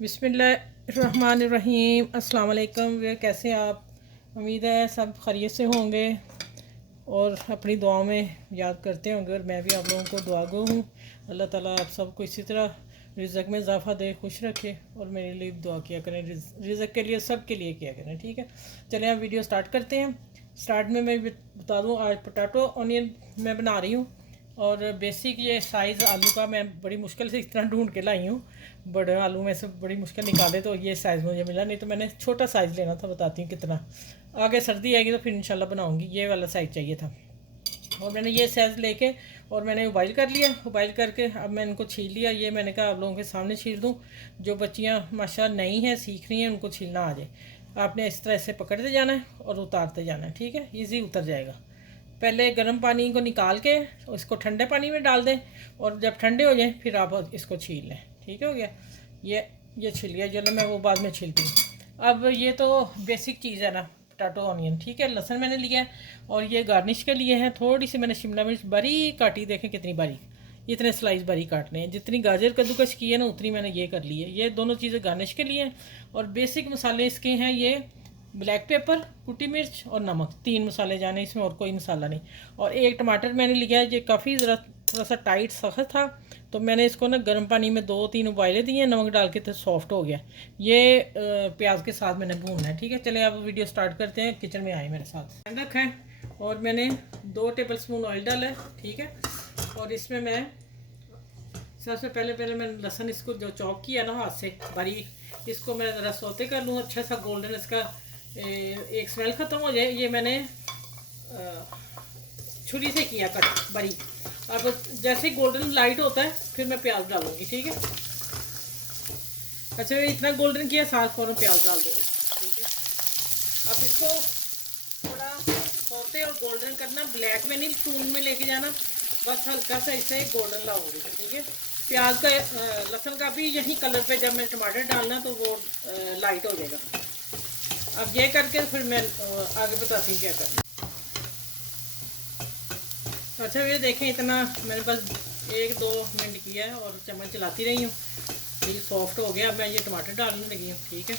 बिस्मिल्लाहिर्रहमानिर्रहीम। अस्सलाम वालेकुम। वे कैसे हैं आप? उम्मीद है सब खैरियत से होंगे और अपनी दुआओं में याद करते होंगे। और मैं भी आप लोगों को दुआगो हूँ। अल्लाह ताला आप सबको इसी तरह रिज़्क़ में इजाफ़ा दे, खुश रखे। और मेरे लिए दुआ किया करें, रिज़्क़ के लिए, सब के लिए किया करें। ठीक है, चलें आप वीडियो स्टार्ट करते हैं। स्टार्ट में मैं बता दूँ, आज पोटैटो ऑनियन मैं बना रही हूँ। और बेसिक ये साइज़ आलू का मैं बड़ी मुश्किल से इस तरह ढूंढ के लाई हूँ। बड़े आलू में से बड़ी मुश्किल निकाले तो ये साइज़ मुझे मिला, नहीं तो मैंने छोटा साइज़ लेना था। बताती हूँ कितना। आगे सर्दी आएगी तो फिर इंशाल्लाह बनाऊँगी। ये वाला साइज़ चाहिए था और मैंने ये साइज़ लेके और मैंने उबाइल कर लिया। उबाइल करके अब मैं इनको छील लिया। ये मैंने कहा आप लोगों के सामने छील दूँ। जो बच्चियाँ माशाल्लाह नई हैं, सीख रही हैं, उनको छीलना आ जाए। आपने इस तरह से पकड़ते जाना है और उतारते जाना है। ठीक है, ईजी उतर जाएगा। पहले गर्म पानी को निकाल के इसको ठंडे पानी में डाल दें और जब ठंडे हो जाए फिर आप इसको छील लें। ठीक हो गया। ये छील लिया। चलो मैं वो बाद में छीलती हूँ। अब ये तो बेसिक चीज़ है ना, पोटैटो ऑनियन। ठीक है, लहसुन मैंने लिया है और ये गार्निश के लिए है। थोड़ी सी मैंने शिमला मिर्च बारीक काटी, देखें कितनी बारीक। इतने स्लाइस बारीक काटने हैं। जितनी गाजर कद्दूकस की है ना, उतनी मैंने ये कर ली है। ये दोनों चीज़ें गार्निश के लिए हैं। और बेसिक मसाले इसके हैं ये ब्लैक पेपर, कुटी मिर्च और नमक। 3 मसाले जाने इसमें, और कोई मसाला नहीं। और एक टमाटर मैंने लिया है। ये काफ़ी ज़रा थोड़ा सा टाइट सख्त था, तो मैंने इसको ना गर्म पानी में 2-3 उबाले दिए, नमक डाल के, तो सॉफ्ट हो गया। ये प्याज के साथ मैंने भूनना है। ठीक है, चले आप वीडियो स्टार्ट करते हैं। किचन में आए मेरे साथ। पैन रखा है और मैंने 2 टेबल स्पून ऑयल डाला है। ठीक है, और इसमें मैं सबसे पहले मैंने लहसुन इसको जो चॉप किया ना हाथ से बारीक, इसको मैं ज़रा सौते कर लूँ अच्छा सा गोल्डन। इसका एक स्मेल ख़त्म हो जाए। ये मैंने छुरी से किया कट बारीक। अब जैसे गोल्डन लाइट होता है फिर मैं प्याज डालूंगी। ठीक है, अच्छा ये इतना गोल्डन किया, साथ फ़ौरन प्याज डाल दूँगी। ठीक है, अब इसको थोड़ा सौते और गोल्डन करना, ब्लैक में नहीं, टून में लेके जाना, बस हल्का सा इसे गोल्डन लाऊंगी। ठीक है, प्याज का लहसुन का भी यही कलर पे जब मैं टमाटर डालना तो वो लाइट हो जाएगा। अब ये करके फिर मैं आगे बताती हूँ क्या करना। अच्छा ये देखें, इतना मैंने बस 1-2 मिनट किया है और चम्मच चलाती रही हूँ। ये सॉफ्ट हो गया। अब मैं ये टमाटर डालने लगी हूँ। ठीक है,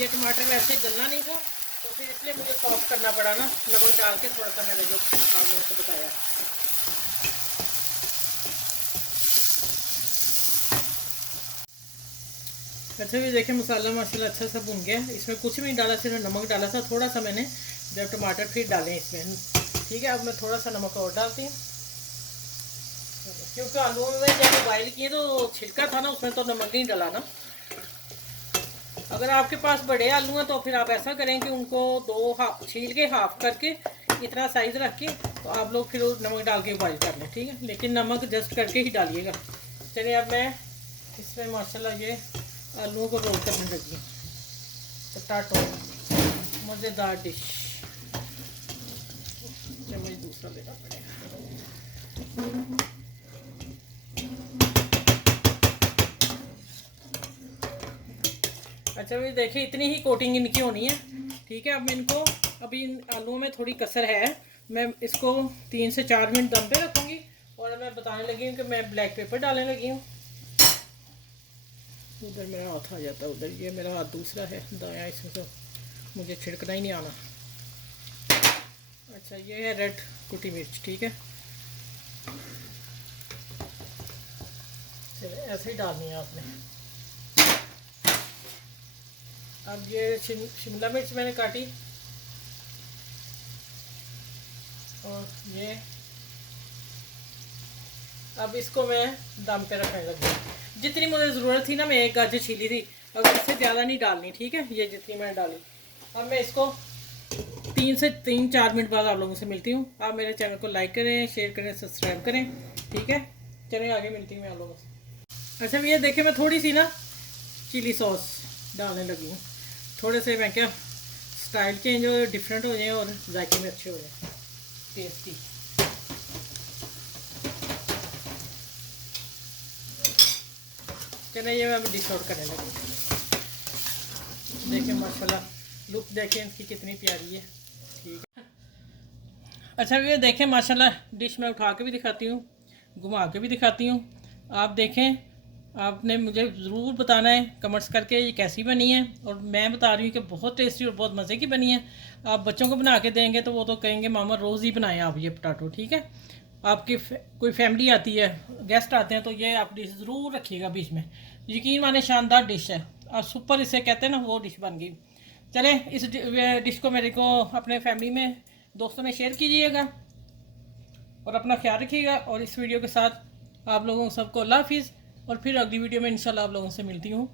ये टमाटर वैसे गलना नहीं था तो फिर इसलिए मुझे सॉफ्ट करना पड़ा ना, नमक डाल के थोड़ा सा, मैंने जो आप लोगों को बताया। अच्छा ये देखें, मसाला माशाल्लाह अच्छा सा भुन गया। इसमें कुछ भी नहीं डाला, सिर्फ नमक डाला था थोड़ा सा मैंने, जब टमाटर फिर डालें इसमें। ठीक है, अब मैं थोड़ा सा नमक और डालती हूँ, क्योंकि आलू में जब बॉइल किए तो छिलका था ना, उसमें तो नमक नहीं डाला ना। अगर आपके पास बड़े आलू हैं तो फिर आप ऐसा करें कि उनको 2 हाफ छील के, हाफ करके, इतना साइज़ रख के, तो आप लोग फिर नमक डाल के बॉइल कर लें। ठीक है, लेकिन नमक जस्ट करके ही डालिएगा। चलिए अब मैं इसमें माशाल्लाह ये आलूओं को रोल करने लगी हूँ। पोटैटो मज़ेदार डिश। चम्मच दूसरा लेना पड़ेगा। अच्छा ये देखिए, इतनी ही कोटिंग इनकी होनी है। ठीक है, अब मैं इनको, अभी इन आलूओं में थोड़ी कसर है, मैं इसको 3 से 4 मिनट दम पे रखूँगी। और मैं बताने लगी हूँ कि मैं ब्लैक पेपर डालने लगी हूँ। उधर मेरा हाथ आ जाता है, उधर ये मेरा हाथ दूसरा है दायां, इसमें तो मुझे छिड़कना ही नहीं आना। अच्छा ये है रेड कुटी मिर्च। ठीक है, चलो ऐसे ही डालनी है आपने। अब ये शिमला मिर्च मैंने काटी और ये, अब इसको मैं दम पे रखने लगी। जितनी मुझे ज़रूरत थी ना, मैं 1 गाजर छीली थी, अब इससे ज़्यादा नहीं डालनी। ठीक है, ये जितनी मैंने डाली। अब मैं इसको 3 से 4 मिनट बाद आप लोगों से मिलती हूँ। आप मेरे चैनल को लाइक करें, शेयर करें, सब्सक्राइब करें। ठीक है, चलिए आगे मिलती हूँ मैं आप लोगों से। अच्छा ये देखें, मैं थोड़ी सी ना चिली सॉस डालने लगी हूँ। थोड़े से मैं क्या, स्टाइल चेंज हो, डिफरेंट हो जाए और जायके में अच्छे हो जाए, टेस्टी। चलिए ये मैं डिश आउट करने लगी। देखें माशाल्लाह, लुक देखें इसकी कितनी प्यारी है। ठीक है, अच्छा ये देखें माशाल्लाह, डिश में उठा के भी दिखाती हूँ, घुमा के भी दिखाती हूँ। आप देखें आपने मुझे ज़रूर बताना है कमेंट्स करके ये कैसी बनी है। और मैं बता रही हूँ कि बहुत टेस्टी और बहुत मज़े की बनी है। आप बच्चों को बना के देंगे तो वो तो कहेंगे मामा रोज़ ही बनाएं आप ये पोटैटो, ठीक है। आपकी कोई फैमिली आती है, गेस्ट आते हैं, तो ये आप डिश ज़रूर रखिएगा बीच में। यकीन माने शानदार डिश है और सुपर इसे कहते हैं ना, वो डिश बन गई। चलें, इस डिश को मेरे को अपने फैमिली में, दोस्तों में शेयर कीजिएगा और अपना ख्याल रखिएगा। और इस वीडियो के साथ आप लोगों सबको अल्लाह हाफिज़। और फिर अगली वीडियो में इंशाल्लाह आप लोगों से मिलती हूँ।